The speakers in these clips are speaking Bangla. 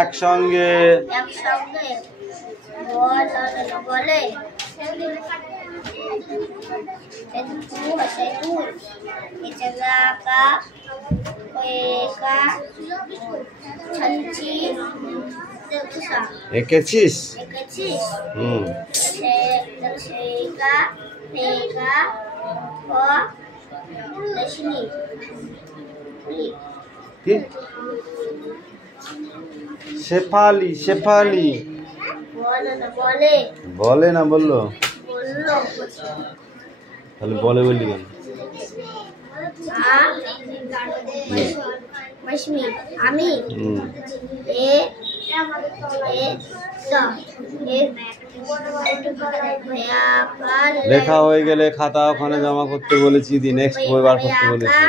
একসঙ্গে বলে এঁকেছিস? শেফালি শেফালি বলে না বললো, তাহলে বলে বললি কেন? আমি লেখা হয়ে গেলে খাতা ওখানে জমা করতে বলেছি, দি নেক্সট বই বার করতে বলেছি।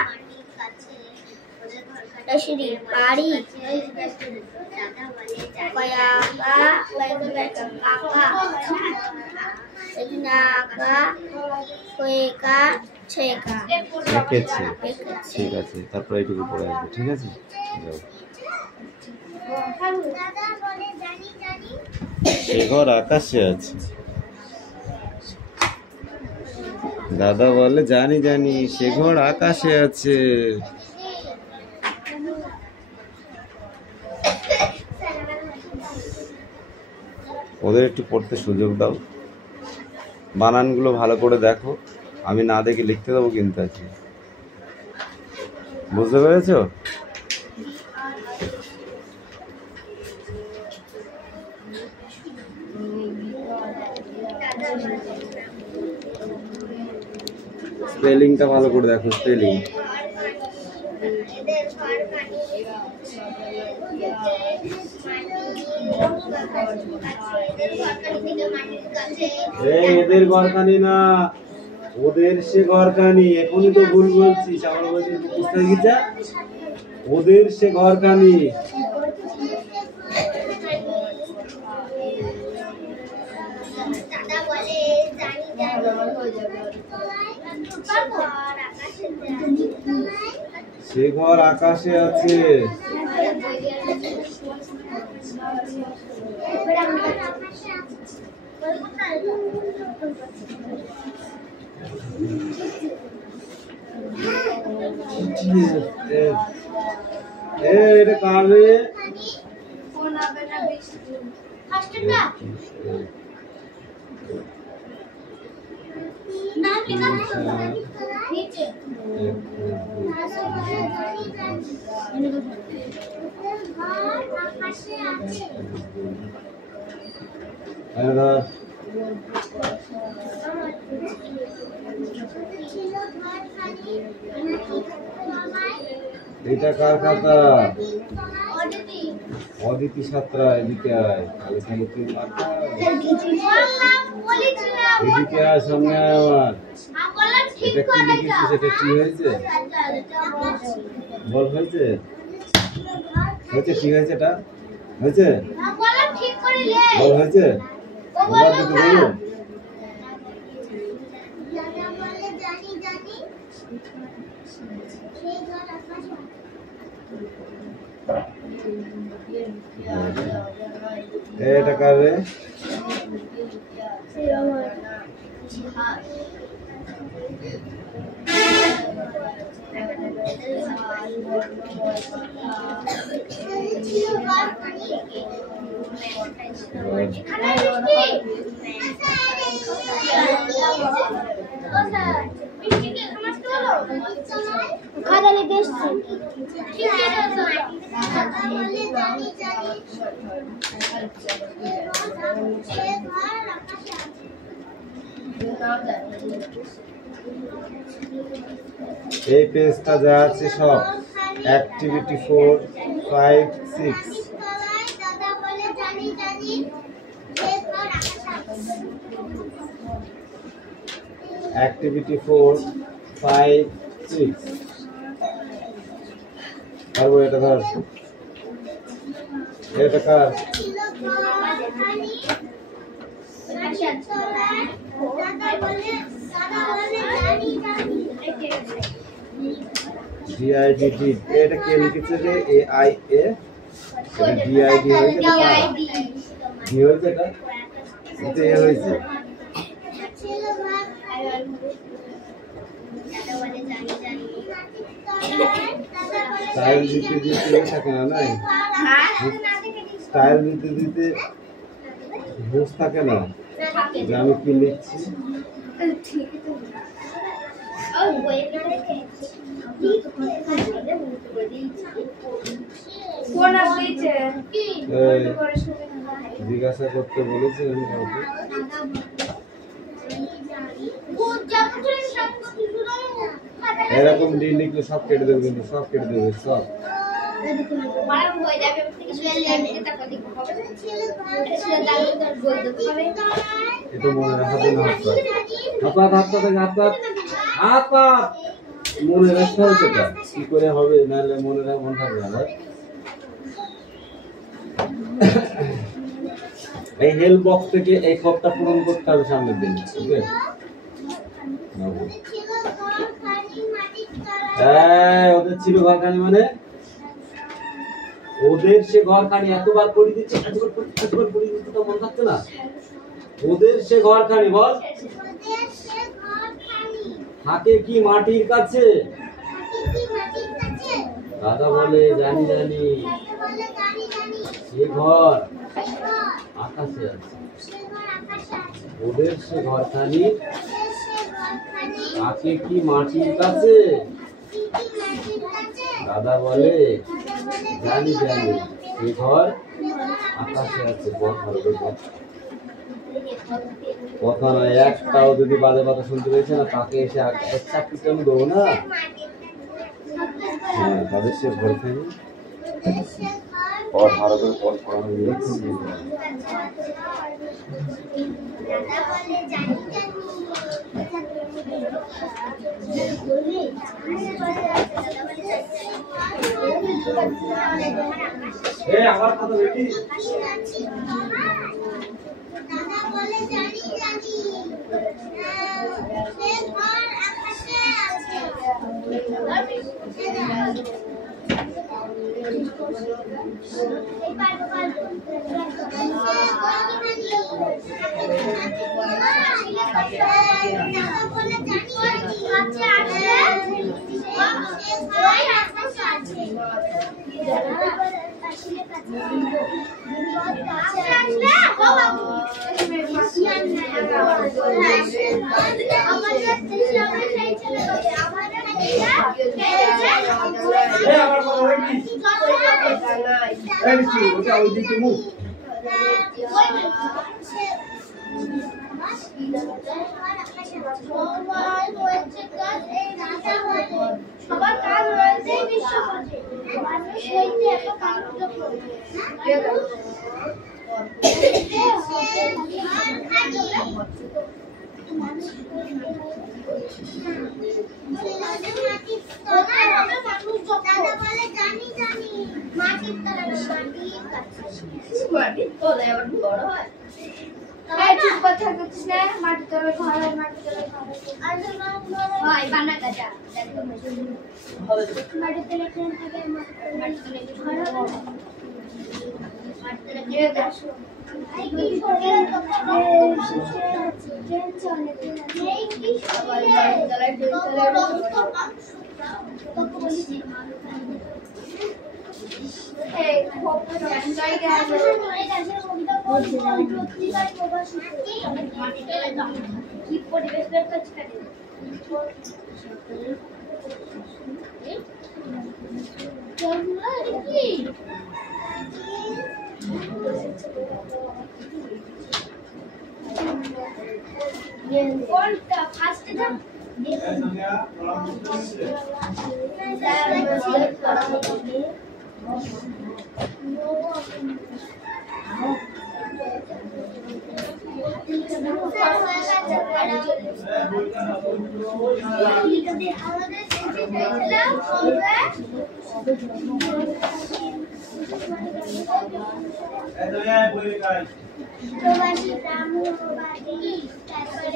ঠিক আছে, তারপর এইটুকু পড়ে আসবে। ঠিক আছে, সে ঘর আকাশে আছে। দাদা বলে জানি জানি, সে ঘর আকাশে আছে। ওদের একটু পড়তে সুযোগ দাও, বানানগুলো ভালো করে দেখো। আমি না দেখে লিখতে দেবো কিন্তু আজকে, বুঝতে পেরেছো? স্পেলিংটা ভালো করে দেখো, স্পেলিং। এদের ঘরখানি না, ওদের সে ঘরখানি। এখনই তো ভুল বলছিস, আমার বলছিস পুস্তক গিয়েছা, ওদের সে ঘরখানি। সে ঘর আকাশে আছে। এটা কাবে এটা কার খাতা? অদিতি সাঁতরা, এদিকে আয়। এদিকে আয়, সামনে আয় আমার। এটা কি লিখেছিস? এটা কি হয়েছে? বল হয়েছে? হয়েছে? ঠিক আছে, এটা হয়েছে? বল হয়েছে? বলো। এটা কারে? এই পেজটা যা আছে সব অ্যাক্টিভিটি 4, 5, 6। অ্যাক্টিভিটি 4, 5, 6। ধরবো, এটা ধর। এটা কার? ডিআইডি এটা কে লিখেছে রে AI এ এটা ডিআইডি হয়েছে না ডি হয়েছে এটা এটা এ হয়েছে স্টাইল দিতে দিতে থাকে না নাই স্টাইল দিতে দিতে বুঝ থাকে না যে আমি কি লিখছি জিজ্ঞাসা করতে বলেছে আমি কাউকে এরকম ডি লিখলে সব কেটে দেবে কিন্তু সব কেটে দেবে সব এটা মনে রাখাতে না হাত মনে রাখতে হবে সেটা কি করে হবে নাহলে মনে থাকবে না এই হেল্প বক্স থেকে এই খবরটা পূরণ করতে হবে সামনের দিন ঠিক আছে ওদের ছিল ঘরখানি মানে ওদের সে ঘরখানি এতবার করে দিচ্ছে এতবার করে দিচ্ছে তো মনে থাকছে না ওদের সে ঘরখানি বল থাকে কি মাটির কাছে দাদা বলে জানি জানি সে ঘর আকাশে আছে ওদের সে ঘরখানি থাকে কি মাটির কাছে দাদা বলে জানি জানি সে ঘর আকাশে আছে কথা নয় একটাও যদি বাজে কথা শুনতে পেয়েছে না তাকে এসে এক চাকরিটা আমি দেবো না হ্যাঁ তাদের সে ঘরখানি और ভারতের পর পড়ানো লিখছি এই আমার কথা বেটি দাদা বলে জানি জানি সে ঘর আকাশে আছে এই পারবো দাদা বলে জানি কাছে আছে সে ঘর আকাশে আছে আসলে কাছে আসলে ও বাবু আমাদের আমরা সেই চলে যাবে আমাদের আমার কথা হইনি এই কি ওটা ওই দিকে মুখ সবার কাজ রয়েছে বিশ্বপথে মানুষ হইতে এত কাজ দাদা বলে জানি জানি মাটির তলা মাটির কাছে মাটির তলায় আবার বড় হয় এই চুপ কথা বলছিস না মাটির তলায় ঘর হয় মাটির তলায় ঘর হয় বানা কাটা দেখো মাটির তলায় ট্রেন থাকে মাটির তলায় ঘর হয় মাটির তলায় গিয়ে আসো এই কি করে ট্রেন চলে এই কি সবাই মাটির তলায় ট্রেন চলে তো বলিছি এই খুব জায়গা আছে এই গাছের কবিতা পত্রিকায় প্রকাশিত মাটিতে কি পরিবেশ বের করছে কেন জন্মলা কি কোনটা ফার্স্টে দাও আমাদের প্রবাসী ব্রাহ্মণবাদী তারপরে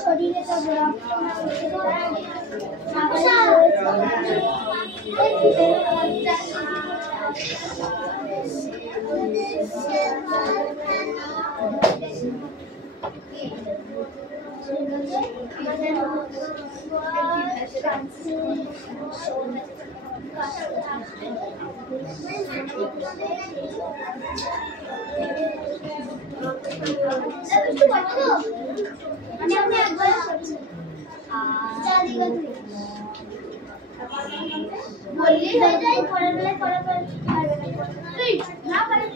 শরীরে বললি হয়ে যায় পরের বেলায় পড়া পারবে না পারে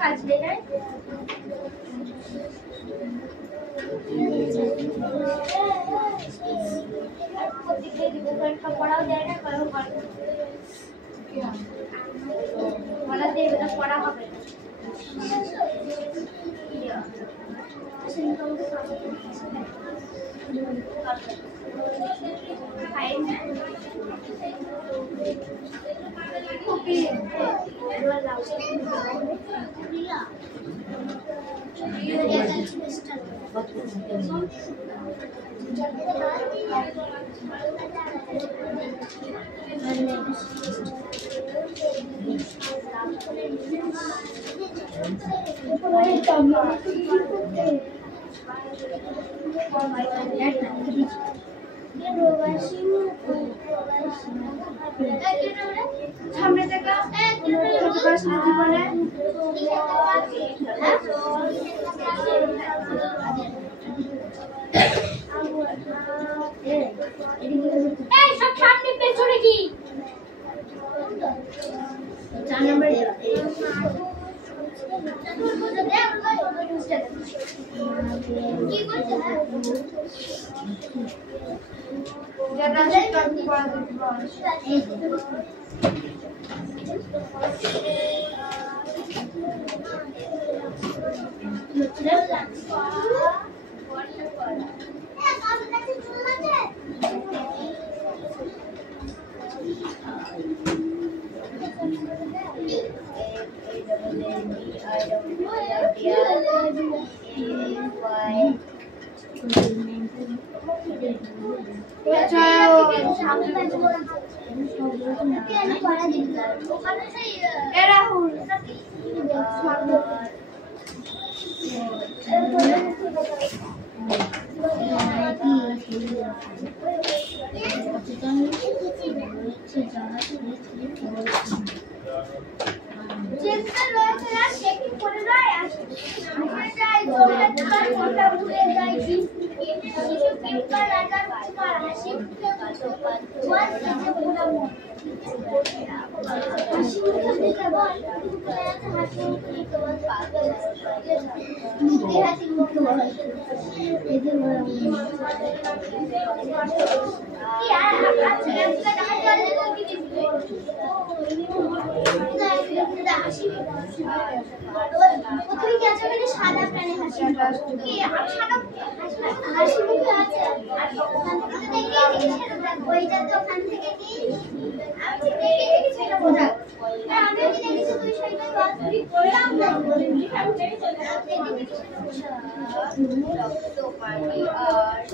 কাজ দেয় পড়াও যায় না পড়া দেবে না পড়া হবে সামনে থেকে জীবনে সব সামনে পেছনে কি 4 নম্বর কি করতে সাদা প্রাণী হাসি হাসি মুখে আছে ওইটা তো ওখান থেকে কি আমি দেখেছি সেটা বোঝা আমি কি দেখেছি তুই সেইটা বাসরি করলাম না আমি দেখেছি তো পারি আর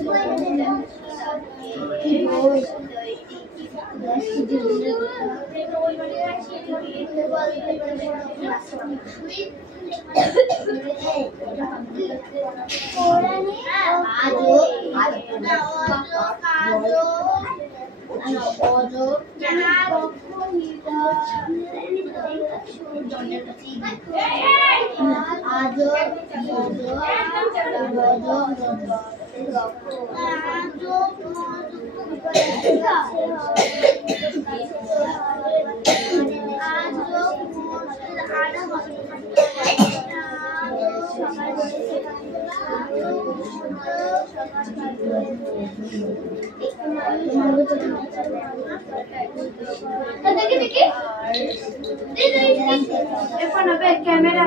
कैमरा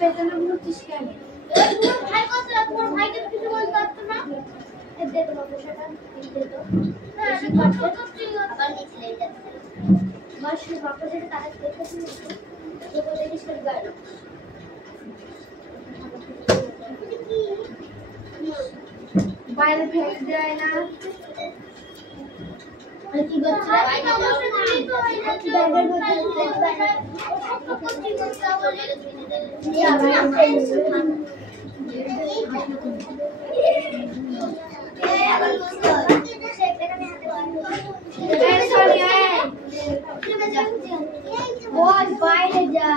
পেছনে ঘুরছিস কেন? ভাই কত তোমার ভাইকে কিছু বলতে পারতো না? দে তোমার পোশাকটা দে তো। না আমি ছোট ছিল আবার নিচে যাচ্ছে। মাসি বাবা যেটা তারা দেখেছি তো বলে দিস করে গাড়ি। বাইরে ফেলে দেয় না। আর কি করছে? ব্যাগের মধ্যে বাইরে যা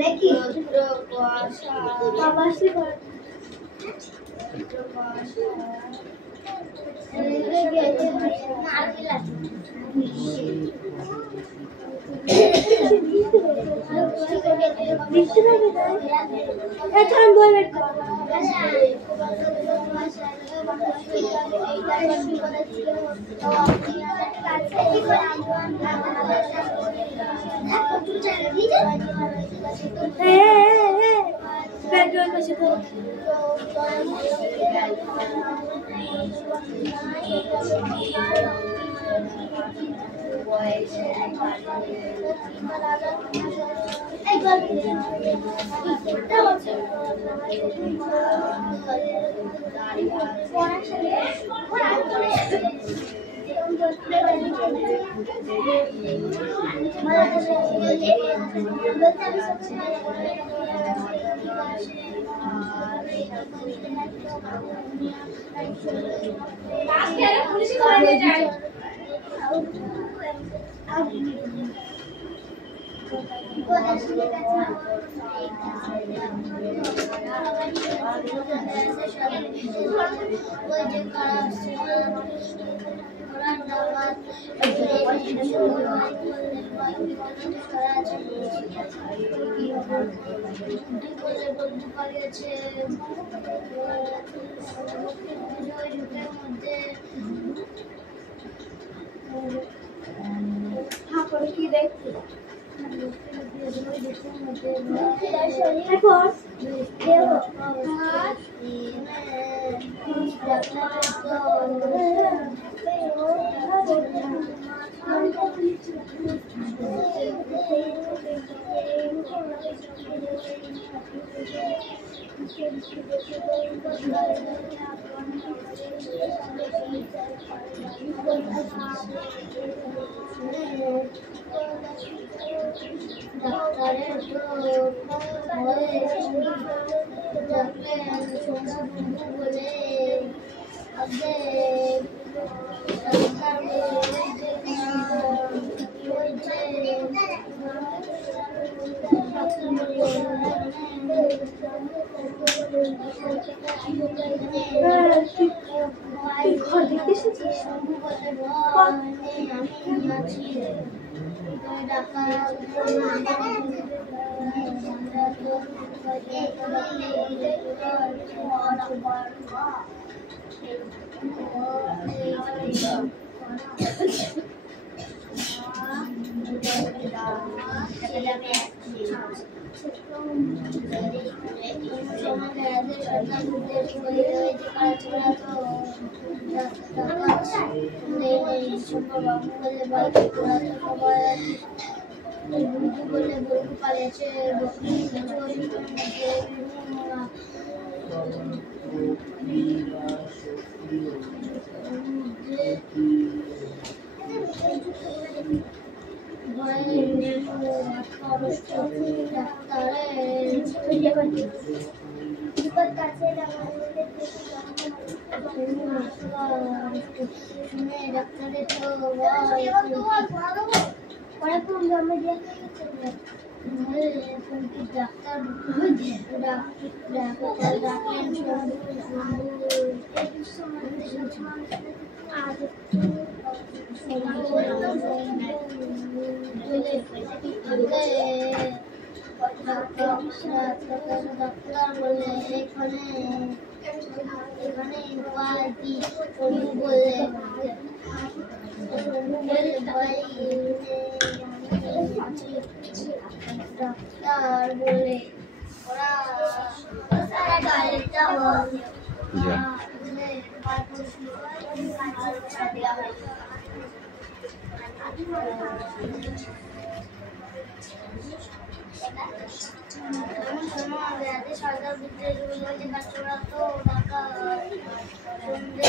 নাকি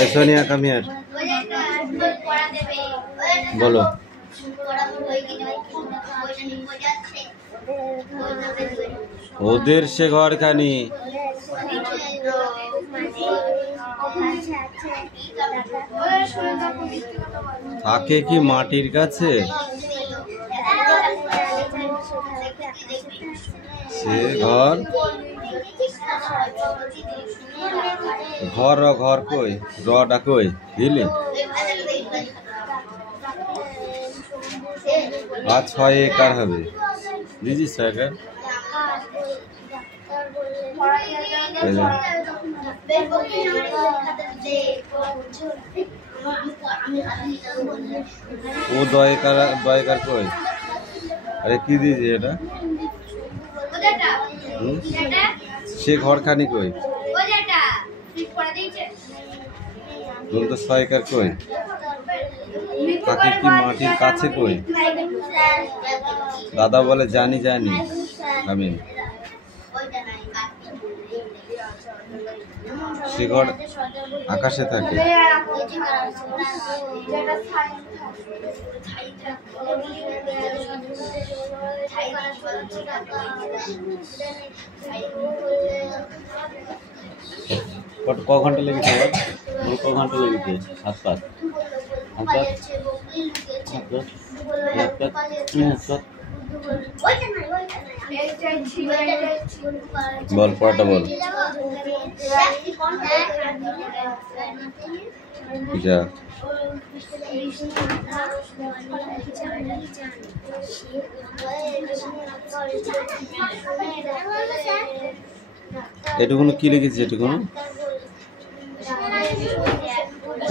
सोनिया कम हियर बोलो ওদের সে ঘরখানি থাকে কি মাটির কাছে সে ঘর ঘর ঘর কই রডা কই দিলি আজ 6 একর হবে। দিয়েছিস 6 একর? এই যে, ও 2 একর কই? আরে কি দিয়েছে এটা? হুম? সে ঘরখানি কই? তোর তো 6 একর কই? তাকে কি মাটির কাছে কই? দাদা বলে জানি জানি আমি। সে ঘর আকাশে থাকে। ক ঘন্টা লেগেছে? ক ঘন্টা লেগেছে? 7 বল পড়াটা বল। যা এটুকুনো কি লিখেছে? এটুকুনো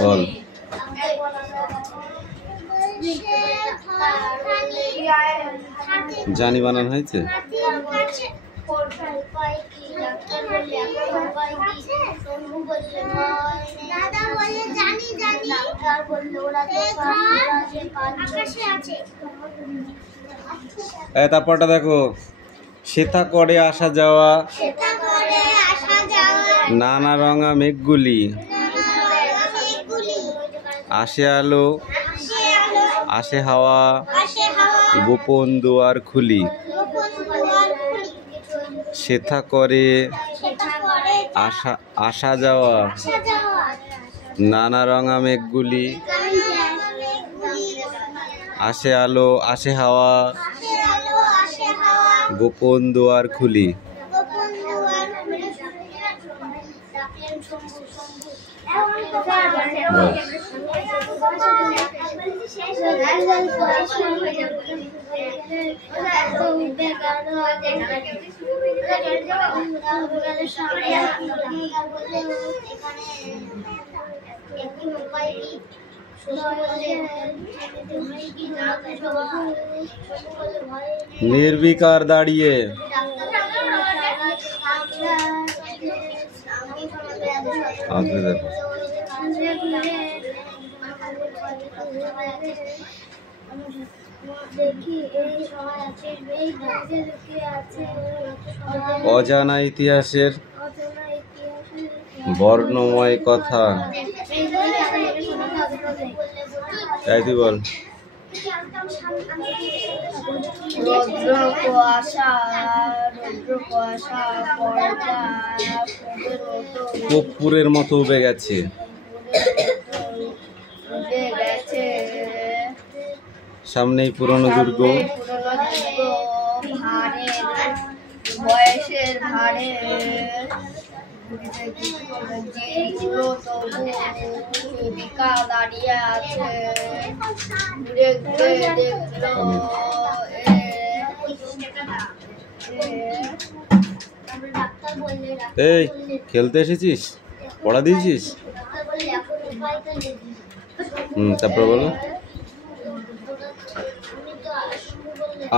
বল। জানি বানানো হয়েছে? তারপরটা দেখো, সেথা করে আসা যাওয়া নানা রঙা মেঘগুলি, আসে আলো আসে হাওয়া, গোপন দুয়ার খুলি, সেথা করে আসা যাওয়া নানা রঙা মেঘগুলি, আসে আলো আসে হাওয়া, গোপন দুয়ার খুলি। নির্বিকার দাঁড়িয়ে অজানা ইতিহাসের বর্ণময় কথা। তাই তুই বল। কর্পূরের মতো উবে গেছে, সামনেই পুরনো দুর্গ, বয়সের ভারে দাঁড়িয়ে আছে, ঘুরে ঘুরে দেখলো এই খেলতে এসেছিস? পড়া দিয়েছিস? তারপর বলো।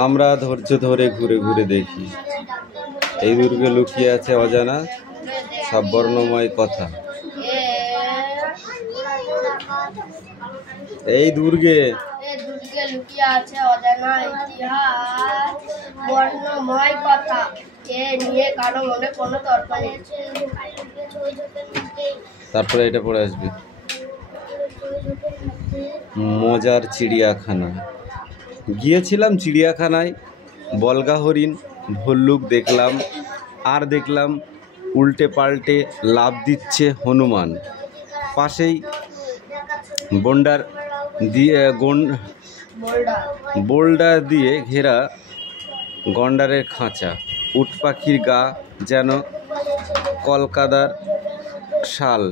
আমরা ধৈর্য ধরে ঘুরে ঘুরে দেখি, এই দুর্গে লুকিয়ে আছে অজানা সব বর্ণময় কথা। এই দুর্গে লুকিয়ে আছে অজানা ইতিহাস, বর্ণময় কথা। এ নিয়ে কারো মনে কোনো তর্ক নেই। তারপরে এটা পড়ে আসবে, মজার চিড়িয়াখানা। গিয়েছিলাম চিড়িয়াখানায়, বলগা হরিণ ভল্লুক দেখলাম, আর দেখলাম উল্টে পাল্টে লাফ দিচ্ছে হনুমান। পাশেই বোল্ডার দিয়ে ঘেরা গন্ডারের খাঁচা। উট পাখির গা যেন কলকাতার শাল।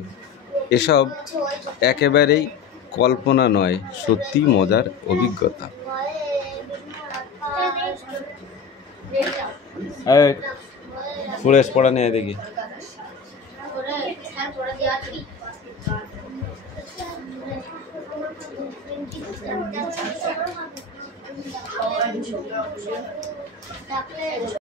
এসব একেবারেই কল্পনা নয়, সত্যি মজার অভিজ্ঞতা। এই ফুলেশ পড়া নিয়ে দেখি ডাক্তার